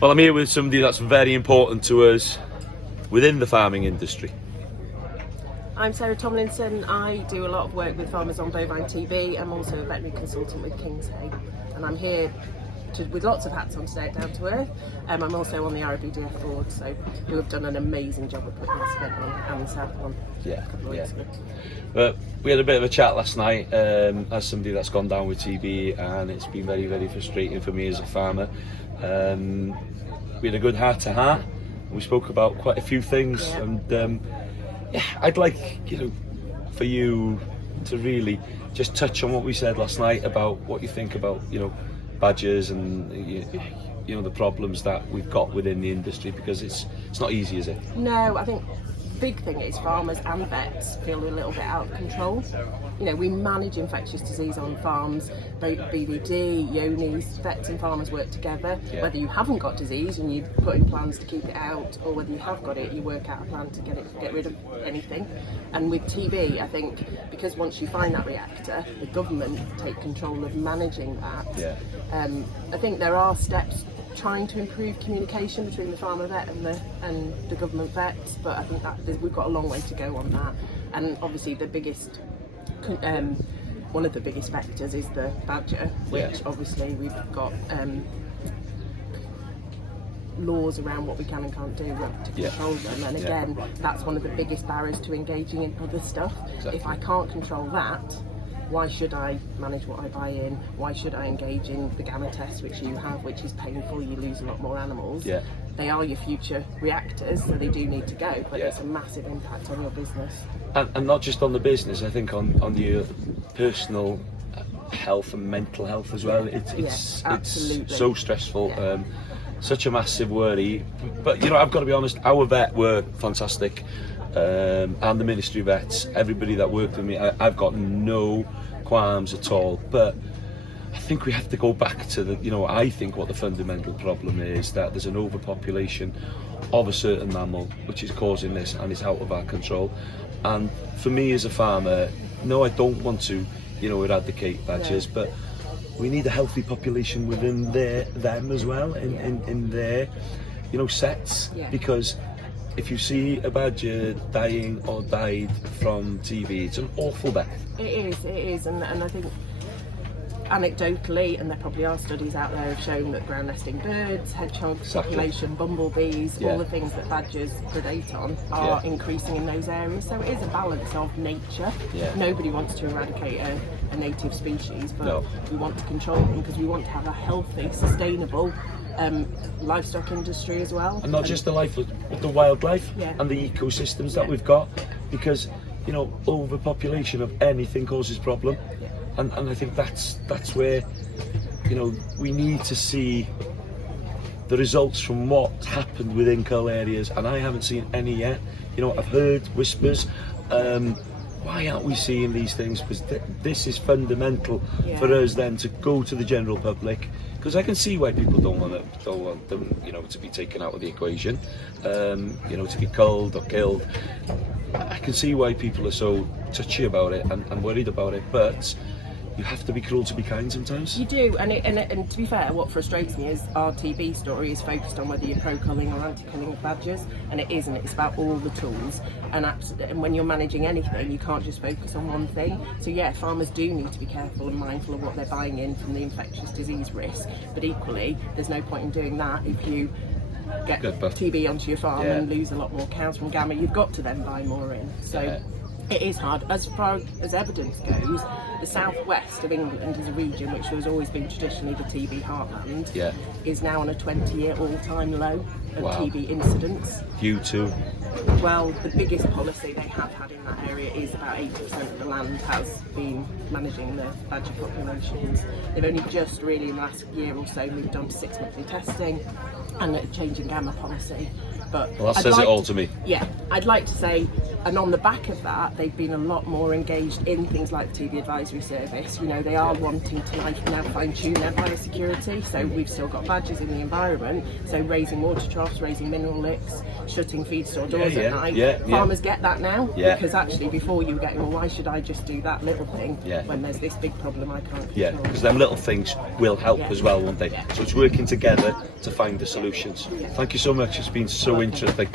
Well, I'm here with somebody that's very important to us within the farming industry. I'm Sarah Tomlinson. I do a lot of work with farmers on bovine TB. I'm also a veterinary consultant with Kingshay, and I'm here with lots of hats on today at Down to Earth. I'm also on the RBDF board, who have done an amazing job of putting this event on and the South one a couple of weeks ago. But we had a bit of a chat last night as somebody that's gone down with TB, and it's been very, very frustrating for me as a farmer. We had a good heart-to-heart. We spoke about quite a few things, and I'd like for you to really just touch on what we said last night about what you think about badgers and the problems that we've got within the industry, because it's not easy, is it? No, I think big thing is farmers and vets feel a little bit out of control. We manage infectious disease on farms, both BVD, Yonis, vets and farmers work together. Whether you haven't got disease and you put in plans to keep it out, or whether you have got it, you work out a plan to get rid of anything. And with TB, I think, because once you find that reactor, the government take control of managing that. I think there are steps trying to improve communication between the farmer vet and the government vets, but I think that we've got a long way to go on that. And obviously one of the biggest vectors is the badger, which obviously we've got laws around what we can and can't do to control them, and again that's one of the biggest barriers to engaging in other stuff. If I can't control that, why should I manage what I buy in? Why should I engage in the gamma test, which you have, which is painful, you lose a lot more animals. They are your future reactors, so they do need to go, but it's a massive impact on your business. And not just on the business, I think on your personal health and mental health as well. It's so stressful, such a massive worry. But I've got to be honest, our vet were fantastic, and the ministry vets, everybody that worked with me, I've got no qualms at all. But I think we have to go back to I think what the fundamental problem is, that there's an overpopulation of a certain mammal which is causing this, and it's out of our control. And for me as a farmer, no, I don't want to eradicate badgers, but we need a healthy population within them as well, in their sets, because if you see a badger dying or died from TB, it's an awful death. It is, and I think anecdotally, and there probably are studies out there, have shown that ground nesting birds, hedgehogs, population, bumblebees, all the things that badgers predate on are increasing in those areas. So it is a balance of nature. Nobody wants to eradicate a native species, but we want to control them because we want to have a healthy, sustainable livestock industry as well. And not just the life, but the wildlife and the ecosystems that we've got, because overpopulation of anything causes problem. And I think that's where we need to see the results from what's happened within cull areas, and I haven't seen any yet. I've heard whispers. Why aren't we seeing these things? Because this is fundamental for us then to go to the general public, because I can see why people don't want them to be taken out of the equation, to be culled or killed. I can see why people are so touchy about it and worried about it, but you have to be cruel to be kind sometimes. You do, and to be fair, what frustrates me is our TB story is focused on whether you're pro-culling or anti-culling of badgers, and it isn't. It's about all the tools, and when you're managing anything, you can't just focus on one thing. So farmers do need to be careful and mindful of what they're buying in from the infectious disease risk, but equally, there's no point in doing that if you get TB onto your farm and lose a lot more cows from gamma. You've got to then buy more in. So it is hard. As far as evidence goes, the southwest of England is a region which has always been traditionally the TB heartland, is now on a 20-year all-time low of TB incidents. Due to? Well, the biggest policy they have had in that area is about 80% of the land has been managing the badger populations. They've only just really in the last year or so moved on to 6 monthly testing and a change in gamma policy. But well, that says it all to me. Yeah, I'd like to say, and on the back of that, they've been a lot more engaged in things like the TB advisory service. You know, they are wanting to now fine-tune their biosecurity, so we've still got badgers in the environment, so raising water troughs, raising mineral licks, shutting feed store doors at night. Farmers get that now, because actually before you were getting, well, why should I just do that little thing when there's this big problem I can't control? Yeah, because them little things will help as well, won't they? So it's working together to find the solutions. Thank you so much, it's been so interesting.